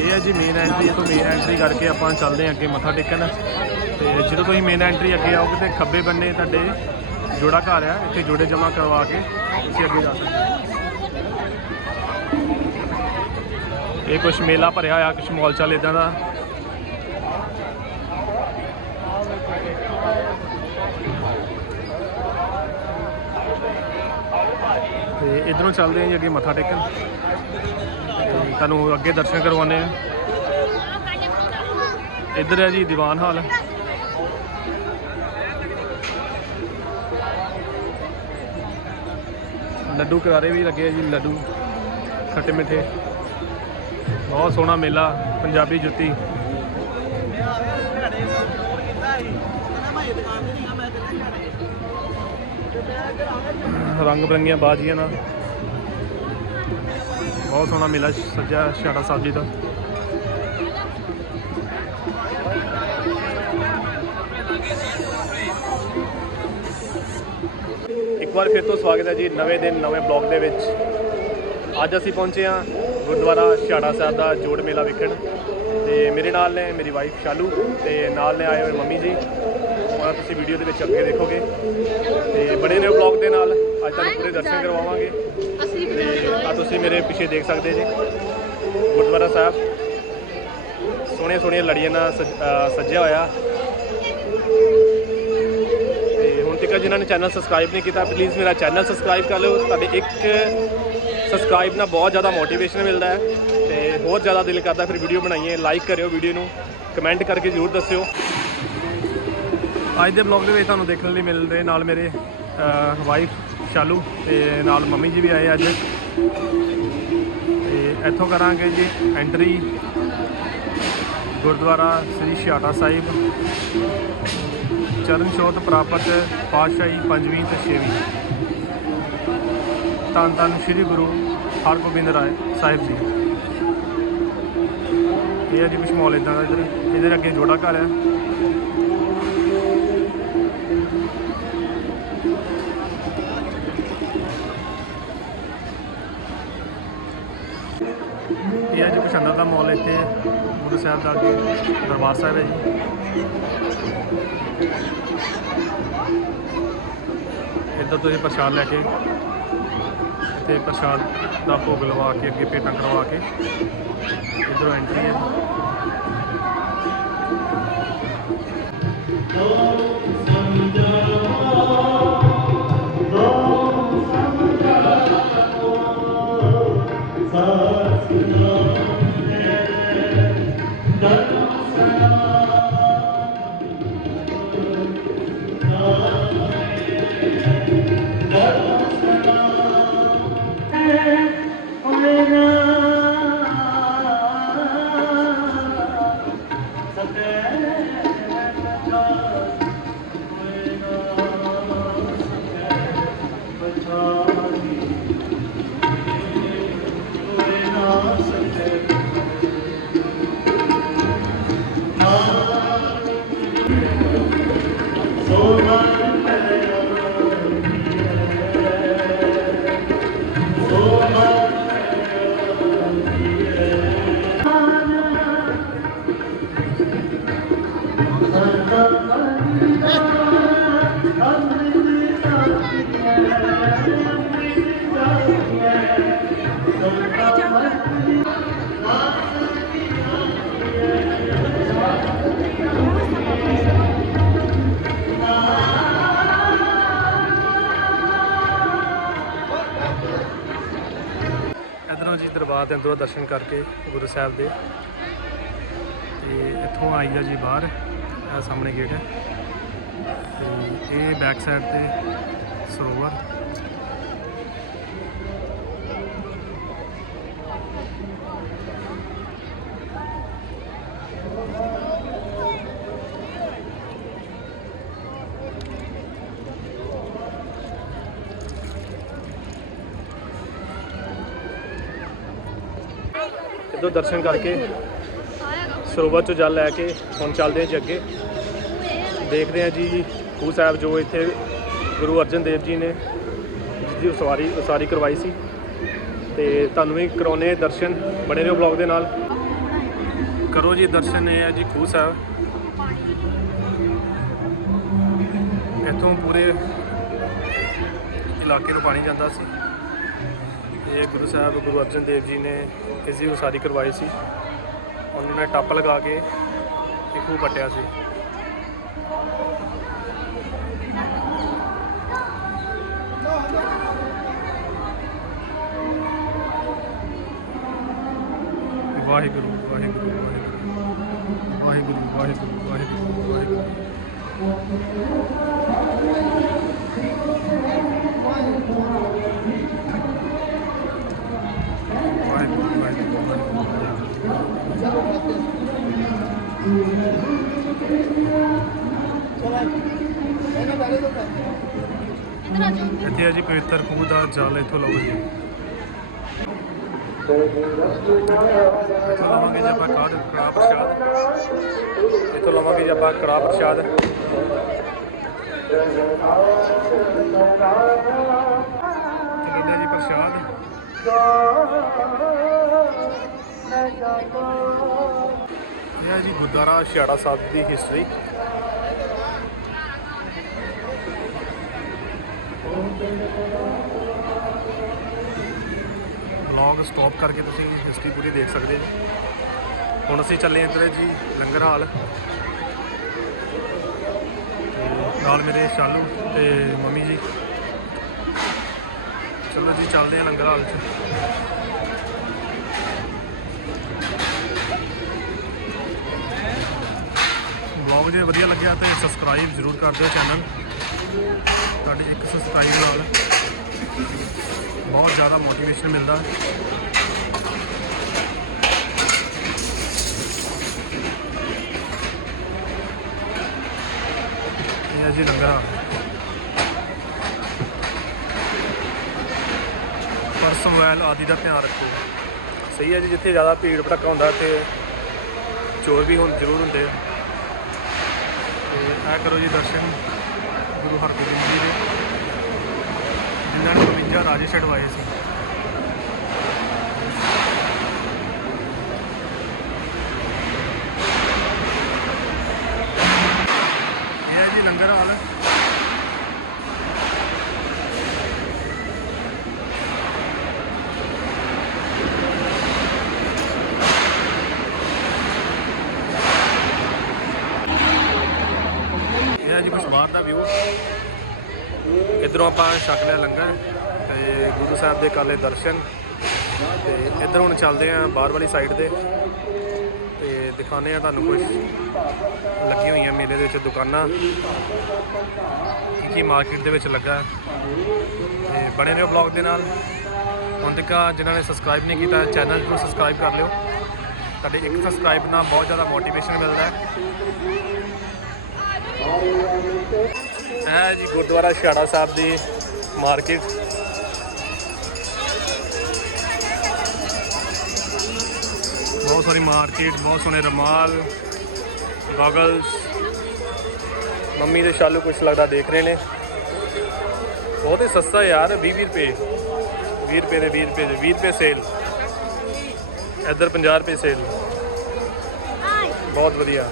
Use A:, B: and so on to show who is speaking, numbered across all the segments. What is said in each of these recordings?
A: ਇਹ ਹੈ ਜੀ ਮੇਨ ਐਂਟਰੀ ਤੋਂ ਮੇਨ ਐਂਟਰੀ ਕਰਕੇ ਆਪਾਂ ਚੱਲਦੇ ਹਾਂ ਅੱਗੇ ਮੱਥਾ ਟੇਕਣ। ਤੇ ਜਦੋਂ ਤੁਸੀਂ ਮੇਨ ਐਂਟਰੀ ਅੱਗੇ ਆਓਗੇ ਤੇ ਖੱਬੇ ਬੰਨੇ ਤੁਹਾਡੇ ਜੋੜਾ ਘਰ ਆ, ਇੱਥੇ ਜੋੜੇ ਜਮ੍ਹਾਂ ਕਰਵਾ ਕੇ ਤੁਸੀਂ ਅੱਗੇ ਜਾ ਸਕਦੇ ਇਹ ਕੁਛ ਮੇਲਾ ਭਰਿਆ ਹੋਇਆ, ਕੁਛ ਮੌਲ ਚਾਲ ਇਦਾਂ ਦਾ। ਤੇ ਇਧਰੋਂ ਚੱਲਦੇ ਹਾਂ ਜੀ ਅੱਗੇ ਮੱਥਾ ਟੇਕਣ। ਤੁਹਾਨੂੰ ਅੱਗੇ ਦਰਸ਼ਨ ਕਰਵਾਉਂਦੇ ਆ। ਇੱਧਰ ਹੈ ਜੀ ਦੀਵਾਨ ਹਾਲ। ਲੱਡੂ ਕਰਾਰੇ ਵੀ ਲੱਗੇ ਆ ਜੀ, ਲੱਡੂ, ਖੱਟੇ ਮਿੱਠੇ। ਬਹੁਤ ਸੋਹਣਾ ਮੇਲਾ, ਪੰਜਾਬੀ ਜੁੱਤੀ। ਰੰਗ ਬਰੰਗੀਆਂ ਬਾਜੀਆਂ ਨਾਲ। ਬਹੁਤ ਸੋਹਣਾ ਮੇਲਾ ਸੱਜਿਆ ਛਾੜਾ ਸਾਹਿਬ ਜੀ ਦਾ। ਇੱਕ ਵਾਰ ਫਿਰ ਤੋਂ ਸਵਾਗਤ ਹੈ ਜੀ ਨਵੇਂ ਦਿਨ, ਨਵੇਂ ਬਲੌਗ ਦੇ ਵਿੱਚ। ਅੱਜ ਅਸੀਂ ਪਹੁੰਚੇ ਹਾਂ ਗੁਰਦੁਆਰਾ ਛਾੜਾ ਸਾਹਿਬ ਦਾ ਜੋੜ ਮੇਲਾ ਵੇਖਣ। ਤੇ ਮੇਰੇ ਨਾਲ ਨੇ ਮੇਰੀ ਵਾਈਫ ਸ਼ਾਲੂ ਤੇ ਨਾਲ ਨੇ ਆਏ ਹੋਏ ਮੰਮੀ ਜੀ। ਉਹਨਾਂ ਤੁਸੀਂ ਵੀਡੀਓ ਦੇ ਵਿੱਚ ਅੱਗੇ ਦੇਖੋਗੇ। ਤੇ ਬਣੇ ਨੇ ਬਲੌਗ ਦੇ ਨਾਲ। ਅੱਜ ਤੁਹਾਨੂੰ ਪੂਰੇ ਦਰਸ਼ਨ ਕਰਵਾਵਾਂਗੇ। ਤੁਸੀਂ ਮੇਰੇ ਪਿੱਛੇ ਦੇਖ ਸਕਦੇ ਜੀ। ਗੁਰਦੁਆਰਾ ਸਾਹਿਬ। ਸੋਹਣੀਆਂ ਸੋਹਣੀਆਂ ਲੜੀਆਂ ਨਾਲ ਸਜ- ਸੱਜਿਆ ਹੋਇਆ। ਤੇ ਹੁਣ ਤੱਕ ਜਿਨ੍ਹਾਂ ਨੇ ਚੈਨਲ ਸਬਸਕ੍ਰਾਈਬ ਨਹੀਂ ਕੀਤਾ ਪਲੀਜ਼ ਮੇਰਾ ਚੈਨਲ ਸਬਸਕ੍ਰਾਈਬ ਕਰ ਲਿਓ। ਤੁਹਾਡੇ ਇੱਕ ਸਬਸਕ੍ਰਾਈਬ ਨਾਲ ਬਹੁਤ ਜ਼ਿਆਦਾ ਮੋਟੀਵੇਸ਼ਨ ਮਿਲਦਾ ਹੈ। ਤੇ ਹੋਰ ਜ਼ਿਆਦਾ ਦਿਲ ਕਰਦਾ ਫਿਰ ਵੀਡੀਓ ਬਣਾਈਏ। ਲਾਈਕ ਕਰਿਓ ਵੀਡੀਓ ਨੂੰ। ਕਮੈਂਟ ਕਰਕੇ ਜ਼ਰੂਰ ਦੱਸਿਓ। ਅੱਜ ਦੇ ਬਲੌਗ ਦੇ ਵਿੱਚ ਤੁਹਾਨੂੰ ਦੇਖਣ ਲਈ ਮਿਲ ਰਹੇ ਨਾਲ ਮੇਰੇ ਵਾਈਫ ਸ਼ਾਲੂ ਤੇ ਨਾਲ ਮੰਮੀ ਜੀ ਵੀ ਆਏ ਅੱਜ। ਤੇ ਇੱਥੋਂ ਕਰਾਂਗੇ ਜੀ ਐਂਟਰੀ ਗੁਰਦੁਆਰਾ ਸ੍ਰੀ ਛਿਆਟਾ ਸਾਹਿਬ। ਚਰਨ ਛੋਤ ਪ੍ਰਾਪਤ ਪਾਤਸ਼ਾਹੀ ਪੰਜਵੀਂ ਤੇ ਛੇਵੀਂ। ਧੰਨ ਧੰਨ ਸ੍ਰੀ ਗੁਰੂ ਹਰਗੋਬਿੰਦ ਰਾਏ ਸਾਹਿਬ ਜੀ। ਇਹ ਹੈ ਜੀ ਕੁਛ ਮਾਹੌਲ ਇਦਾਂ ਦਾ ਇੱਧਰ, ਇਹਦੇ ਅੱਗੇ ਜੋੜਾ ਘਰ ਹੈ ਇਹ ਦਾ ਮਾਹੌਲ ਇੱਥੇ ਗੁਰੂ ਸਾਹਿਬ ਦਾ ਅੱਗੇ ਦਰਬਾਰ ਸਾਹਿਬ ਹੈ ਜੀ। ਇੱਧਰ ਤੁਸੀਂ ਪ੍ਰਸ਼ਾਦ ਲੈ ਕੇ ਤੇ ਪ੍ਰਸ਼ਾਦ ਦਾ ਭੋਗ ਲਵਾ ਕੇ, ਅੱਗੇ ਪੇਟਾਂ ਕਰਵਾ ਕੇ ਇੱਧਰੋਂ ਐਂਟਰੀ ਹੈ। ਇਧਰੋਂ ਜੀ ਦਰਬਾਰ ਦੇ ਅੰਦਰੋਂ ਦਰਸ਼ਨ ਕਰਕੇ ਗੁਰੂ ਸਾਹਿਬ ਦੇ। ਤੇ ਇੱਥੋਂ ਆਈ ਆ ਜੀ ਬਾਹਰ ਇਹ ਸਾਹਮਣੇ ਗੇਟ ਹੈ। ਤੇ ਇਹ ਬੈਕ ਸਾਈਡ ਤੇ ਸਰੋਵਰ। ਇੱਧਰੋਂ ਦਰਸ਼ਨ ਕਰਕੇ ਸਰੋਵਰ ਚੋਂ ਜਲ ਲੈ ਕੇ ਹੁਣ ਚੱਲਦੇ ਹਾਂ ਜੀ ਅੱਗੇ। ਦੇਖਦੇ ਹਾਂ ਜੀ ਖੂਹ ਸਾਹਿਬ ਜੋ ਇੱਥੇ ਗੁਰੂ ਅਰਜਨ ਦੇਵ ਜੀ ਨੇ ਜਿਹਦੀ ਉਸਾਰੀ ਉਸਾਰੀ ਕਰਵਾਈ ਸੀ। ਤੇ ਤੁਹਾਨੂੰ ਵੀ ਕਰਾਉਣੇ ਦਰਸ਼ਨ, ਬਣੇ ਰਹੋ ਬਲੌਗ ਦੇ ਨਾਲ। ਕਰੋ ਜੀ ਦਰਸ਼ਨ ਇਹ ਹੈ ਜੀ ਖੂਹ ਸਾਹਿਬ। ਇੱਥੋਂ ਪੂਰੇ ਇਲਾਕੇ ਨੂੰ ਪਾਣੀ ਜਾਂਦਾ ਸੀ। ਇਹ ਗੁਰੂ ਸਾਹਿਬ, ਗੁਰੂ ਅਰਜਨ ਦੇਵ ਜੀ ਨੇ ਇਸ ਦੀ ਉਸਾਰੀ ਕਰਵਾਈ ਸੀ। ਉਹਨਾਂ ਨੇ ਟੱਪ ਲਗਾ ਕੇ ਇਹ ਖੂਹ ਪੱਟਿਆ ਸੀ। ਵਾਹਿਗੁਰੂ ਵਾਹਿਗੁਰੂ ਵਾਹਿਗੁਰੂ। ਵਾਹਿਗੁਰੂ ਵਾਹਿਗੁਰੂ ਵਾਹਿਗੁਰੂ ਵਾਹਿਗੁਰੂ। ਵਾਹਿਗੁਰੂ ਇੱਥੇ ਹੈ ਜੀ ਪਵਿੱਤਰ ਖੂਹ ਦਾ ਜਲ ਇੱਥੋਂ ਲਓ ਜੀ। ਇੱਥੋਂ ਲਵਾਂਗੇ ਜੀ ਆਪਾਂ ਕਾੜ ਕੜਾ ਪ੍ਰਸ਼ਾਦ। ਇੱਥੋਂ ਲਵਾਂਗੇ ਜੀ ਆਪਾਂ ਕੜਾ ਪ੍ਰਸ਼ਾਦ। ਤੇ ਜੀ, ਪ੍ਰਸ਼ਾਦ। ਇਹ ਹੈ ਜੀ ਗੁਰਦੁਆਰਾ ਛਿਆੜਾ ਸਾਹਿਬ ਦੀ ਹਿਸਟਰੀ ਵਲੌਗ ਸਟਾਪ ਕਰਕੇ ਤੁਸੀਂ ਹਿਸਟਰੀ ਪੂਰੀ ਦੇਖ ਸਕਦੇ ਜੀ ਹੁਣ ਅਸੀਂ ਚੱਲੇ ਇੱਧਰ ਜੀ ਲੰਗਰ ਹਾਲ। ਨਾਲ ਮੇਰੇ ਸ਼ਾਲੂ ਤੇ ਮੰਮੀ ਜੀ। ਚਲੋ ਜੀ, ਚੱਲਦੇ ਹਾਂ ਲੰਗਰ ਹਾਲ 'ਚ। ਵਲੌਗ ਜੇ ਵਧੀਆ ਲੱਗਿਆ ਤੇ ਸਬਸਕ੍ਰਾਈਬ ਜ਼ਰੂਰ ਕਰ ਦਿਓ ਚੈਨਲ ਤੁਹਾਡੇ ਇੱਕ ਸਬਸਕ੍ਰਾਈਬ ਨਾਲ ਬਹੁਤ ਜ਼ਿਆਦਾ ਮੋਟੀਵੇਸ਼ਨ ਮਿਲਦਾ। ਇਹ ਹੈ ਜੀ ਲੰਗਰ ਪਰਸ ਮੋਬਾਈਲ ਆਦਿ ਦਾ ਧਿਆਨ ਰੱਖੋ। ਸਹੀ ਹੈ ਜੀ, ਜਿੱਥੇ ਜ਼ਿਆਦਾ ਭੀੜ ਭੜੱਕਾ ਹੁੰਦਾ ਤੇ ਚੋਰ ਵੀ ਹੁਣ ਜ਼ਰੂਰ ਹੁੰਦੇ ਆ। ਤੇ ਇਹ ਕਰੋ ਜੀ ਦਰਸ਼ਨ ਗੁਰੂ ਹਰਗੋਬਿੰਦ ਜੀ ਦੇ, ਜਿਨ੍ਹਾਂ ਨੇ 52 ਰਾਜੇ ਛਡਵਾਏ ਸੀ। ਇਹ ਹੈ ਜੀ ਲੰਗਰ ਹਾਲ ਇਹ ਹੈ ਜੀ ਕੁਛ ਬਾਹਰ ਦਾ ਵਿਊ ਇਧਰੋਂ ਆਪਾਂ ਛਕ ਲਿਆ ਲੰਗਰ ਤੇ ਗੁਰੂ ਸਾਹਿਬ ਦੇ ਕਾਲੇ ਦਰਸ਼ਨ। ਤੇ ਇਧਰ ਹੁਣ ਚੱਲਦੇ ਆਂ ਬਾਹਰ ਵਾਲੀ ਸਾਈਡ ਤੇ। ਤੇ ਦਿਖਾਉਂਦੇ ਆ ਤੁਹਾਨੂੰ ਕੁਝ ਲੱਗੀਆਂ ਹੋਈਆਂ ਮੇਲੇ ਦੇ ਵਿੱਚ ਦੁਕਾਨਾਂ। ਕੀ ਮਾਰਕੀਟ ਦੇ ਵਿੱਚ ਲੱਗਾ। ਹੈ। ਤੇ ਬਣੇ ਰਹੋ ਬਲੌਗ ਦੇ ਨਾਲ। ਹੁਣ ਤੱਕ ਜਿਨ੍ਹਾਂ ਨੇ ਸਬਸਕ੍ਰਾਈਬ ਨਹੀਂ ਕੀਤਾ ਚੈਨਲ ਨੂੰ ਸਬਸਕ੍ਰਾਈਬ ਕਰ ਲਿਓ। ਤੁਹਾਡੇ ਇੱਕ ਸਬਸਕ੍ਰਾਈਬ ਨਾਲ ਬਹੁਤ ਜ਼ਿਆਦਾ ਮੋਟੀਵੇਸ਼ਨ ਮਿਲਦਾ ਹੈ ਇਹ ਹੈ ਜੀ ਗੁਰਦੁਆਰਾ ਛਾੜਾ ਸਾਹਿਬ ਦੀ ਮਾਰਕੀਟ। ਬਹੁਤ ਸਾਰੀ ਮਾਰਕੀਟ, ਬਹੁਤ ਸੋਹਣੇ ਰਮਾਲ ਗੋਗਲਸ ਮੰਮੀ ਦੇ ਸ਼ਾਲੂ ਕੁਛ ਲੱਗਦਾ ਦੇਖ ਰਹੇ ਨੇ। ਬਹੁਤ ਹੀ ਸਸਤਾ ਯਾਰ 20 20 ਰੁਪਏ। 20 ਰੁਪਏ ਦੇ 20 ਰੁਪਏ ਦੇ 20 ਰੁਪਏ ਸੇਲ ਇੱਧਰ 50 ਰੁਪਏ ਸੇਲ ਬਹੁਤ ਵਧੀਆ।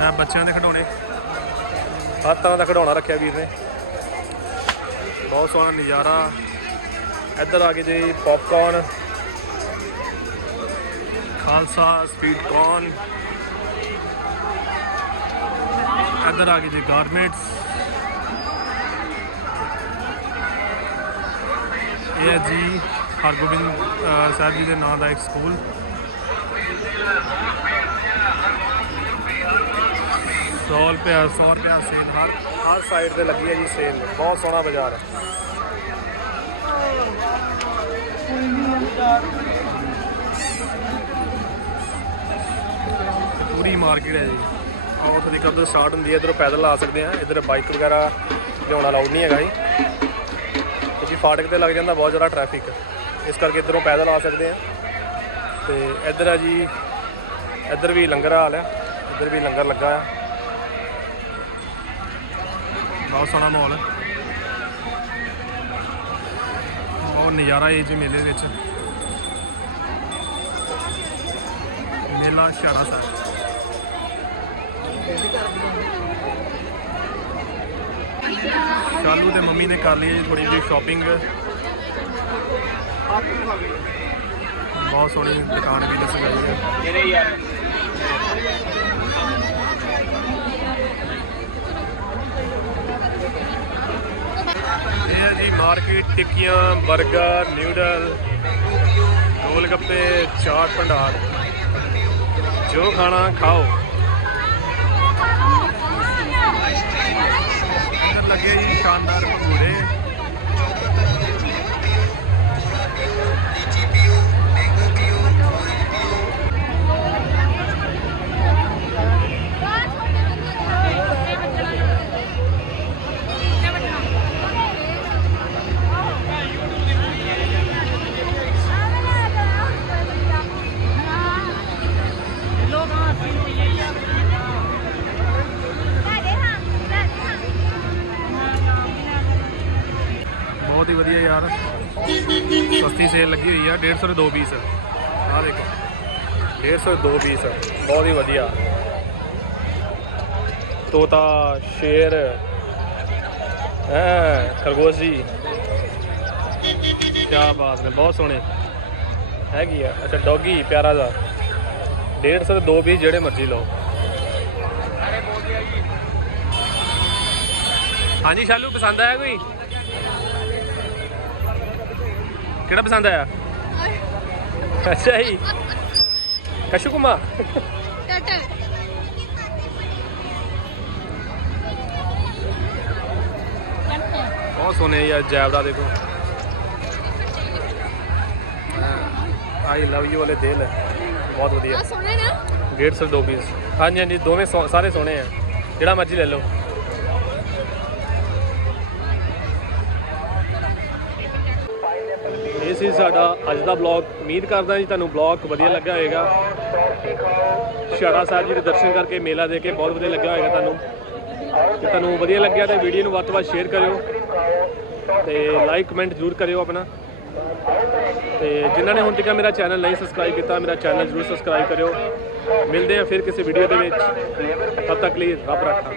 A: ਇਹ ਬੱਚਿਆਂ ਦੇ ਖਿਡੌਣੇ। ਹਰ ਤਰ੍ਹਾਂ ਦਾ ਖਿਡੌਣਾ ਰੱਖਿਆ ਵੀਰ ਨੇ। ਬਹੁਤ ਸੋਹਣਾ ਨਜ਼ਾਰਾ। ਇੱਧਰ ਆ ਕੇ ਜੀ ਪੌਪਕਾਰਨ ਖਾਲਸਾ ਸਵੀਟ ਕਾਰਨ ਇੱਧਰ ਆ ਕੇ ਜੀ ਗਾਰਮੈਂਟਸ ਇਹ ਹੈ ਜੀ ਹਰਗੋਬਿੰਦ ਸਾਹਿਬ ਜੀ ਦੇ ਨਾਂ ਦਾ ਇੱਕ ਸਕੂਲ ਸੌ ਰੁਪਇਆ 100 ਰੁਪਇਆ ਸੇਲ ਹਰ ਹਰ ਸਾਈਡ ਤੇ ਲੱਗੀ ਹੈ ਜੀ ਸੇਲ। ਬਹੁਤ ਸੋਹਣਾ ਬਾਜ਼ਾਰ ਹੈ। ਪੂਰੀ ਮਾਰਕੀਟ ਹੈ ਜੀ। ਆਹ ਉੱਥੇ ਦੀ ਕਦੋਂ ਸਟਾਰਟ ਹੁੰਦੀ ਹੈ, ਇਧਰੋਂ ਪੈਦਲ ਆ ਸਕਦੇ ਆ ਇਧਰ ਬਾਈਕ ਵਗੈਰਾ ਲਿਆਉਣਾ ਅਲਾਉਡ ਨਹੀਂ ਹੈਗਾ ਜੀ। ਕਿਉਂਕਿ ਫਾਟਕ ਤੇ ਲੱਗ ਜਾਂਦਾ ਬਹੁਤ ਜ਼ਿਆਦਾ ਟ੍ਰੈਫਿਕ ਇਸ ਕਰਕੇ ਇਧਰੋਂ ਪੈਦਲ ਆ ਸਕਦੇ ਆ ਤੇ ਇੱਧਰ ਆ ਜੀ, ਇੱਧਰ ਵੀ ਲੰਗਰ ਹਾਲ ਹੈ। ਇੱਧਰ ਵੀ ਲੰਗਰ ਲੱਗਾ ਆ। ਬਹੁਤ ਸੋਹਣਾ ਮਾਹੌਲ ਹੈ। ਬਹੁਤ ਨਜ਼ਾਰਾ ਇਹ ਜੀ ਮੇਲੇ ਵਿੱਚ। ਮੇਲਾ ਛਾੜਾ ਸਾਹਿਬ। ਸ਼ਾਲੂ ਤੇ ਮੰਮੀ ਨੇ ਕਰ ਲਈ ਜੀ ਥੋੜੀ ਜਿਹੀ ਸ਼ਾਪਿੰਗ ਬਹੁਤ ਸੋਹਣੀ ਦੁਕਾਨ ਵੀ ਦੱਸ ਗਈ ਹੈ।
B: ਜਿਹੜੇ ਯਾਰ
A: ਇਹ ਹੈ ਜੀ ਮਾਰਕੀਟ ਟਿੱਕੀਆਂ 버ਗਰ ਨਿਊਡਲ ਗੋਲ ਗੱਪੇ ਚਾਟ ਭੰਡਾਰ। ਜੋ ਖਾਣਾ ਖਾਓ। ਲੱਗੇ ਜੀ ਸ਼ਾਨਦਾਰ ਭਟੂਰੇ। ਬਹੁਤ ਹੀ ਵਧੀਆ ਯਾਰ। ਸਸਤੀ ਸੇਲ ਲੱਗੀ ਹੋਈ ਆ 150 ਦੇ ਦੋ ਪੀਸ ਆਹ ਦੇਖੋ 150 ਦੇ ਦੋ ਪੀਸ ਬਹੁਤ ਹੀ ਵਧੀਆ। ਤੋਤਾ, ਸ਼ੇਰ, ਹੈ, ਖਰਗੋਸ਼ ਜੀ। ਕੀ ਬਾਤ ਹੈ ਬਹੁਤ ਸੋਹਣੇ। ਹੈਗੀ ਆ, ਅੱਛਾ, ਡੌਗੀ, ਪਿਆਰਾ ਦਾ 150 ਦੇ ਦੋ ਪੀਸ ਜਿਹੜੇ ਮਰਜ਼ੀ ਲਓ। ਹਾਂਜੀ ਸ਼ਾਲੂ ਪਸੰਦ ਆਇਆ ਕੋਈ? ਕਿਹੜਾ ਪਸੰਦ ਆਇਆ? ਅੱਛਾ ਜੀ। ਕਸ਼ੂ ਕੁਮਾ। ਬਹੁਤ ਸੋਹਣੇ ਯਾਰ ਦਾ ਦੇਖੋ। ਆਈ ਲਵ ਯੂ ਵਾਲੇ ਦਿਲ ਬਹੁਤ ਵਧੀਆ।
C: ਸੋਹਣੇ ਨਾ।
A: 150 ਦੋ ਪੀਸ ਹਾਂਜੀ ਹਾਂਜੀ ਦੋਵੇਂ ਸੋ- ਸਾਰੇ ਸੋਹਣੇ ਆ। ਜਿਹੜਾ ਮਰਜ਼ੀ ਲੈ ਲਓ। ਇਹ ਸੀ ਸਾਡਾ ਅੱਜ ਦਾ ਬਲੌਗ ਉਮੀਦ ਕਰਦਾ ਜੀ ਤੁਹਾਨੂੰ ਬਲੌਗ ਵਧੀਆ ਲੱਗਾ ਹੋਵੇਗਾ ਛਾੜਾ ਸਾਹਿਬ ਜੀ ਦੇ ਦਰਸ਼ਨ ਕਰਕੇ ਮੇਲਾ ਦੇ ਕੇ ਬਹੁਤ ਵਧੀਆ ਲੱਗਾ ਹੋਵੇਗਾ ਤੁਹਾਨੂੰ। ਜੇ ਤੁਹਾਨੂੰ ਵਧੀਆ ਲੱਗਿਆ ਤਾਂ ਵੀਡੀਓ ਨੂੰ ਵੱਧ ਤੋਂ ਵੱਧ ਸ਼ੇਅਰ ਕਰਿਓ। ਤੇ ਲਾਈਕ ਕਮੈਂਟ ਜ਼ਰੂਰ ਕਰਿਓ ਆਪਣਾ। ਤੇ ਜਿਨ੍ਹਾਂ ਨੇ ਹੁਣ ਤੱਕ ਮੇਰਾ ਚੈਨਲ ਨਹੀਂ ਸਬਸਕ੍ਰਾਈਬ ਕੀਤਾ, ਮੇਰਾ ਚੈਨਲ ਜ਼ਰੂਰ ਸਬਸਕ੍ਰਾਈਬ ਕਰਿਓ। ਮਿਲਦੇ ਹਾਂ ਫਿਰ ਕਿਸੇ ਵੀਡੀਓ ਦੇ ਵਿੱਚ। ਤਦ ਤੱਕ ਲਈ ਰੱਬ ਰੱਖਾ।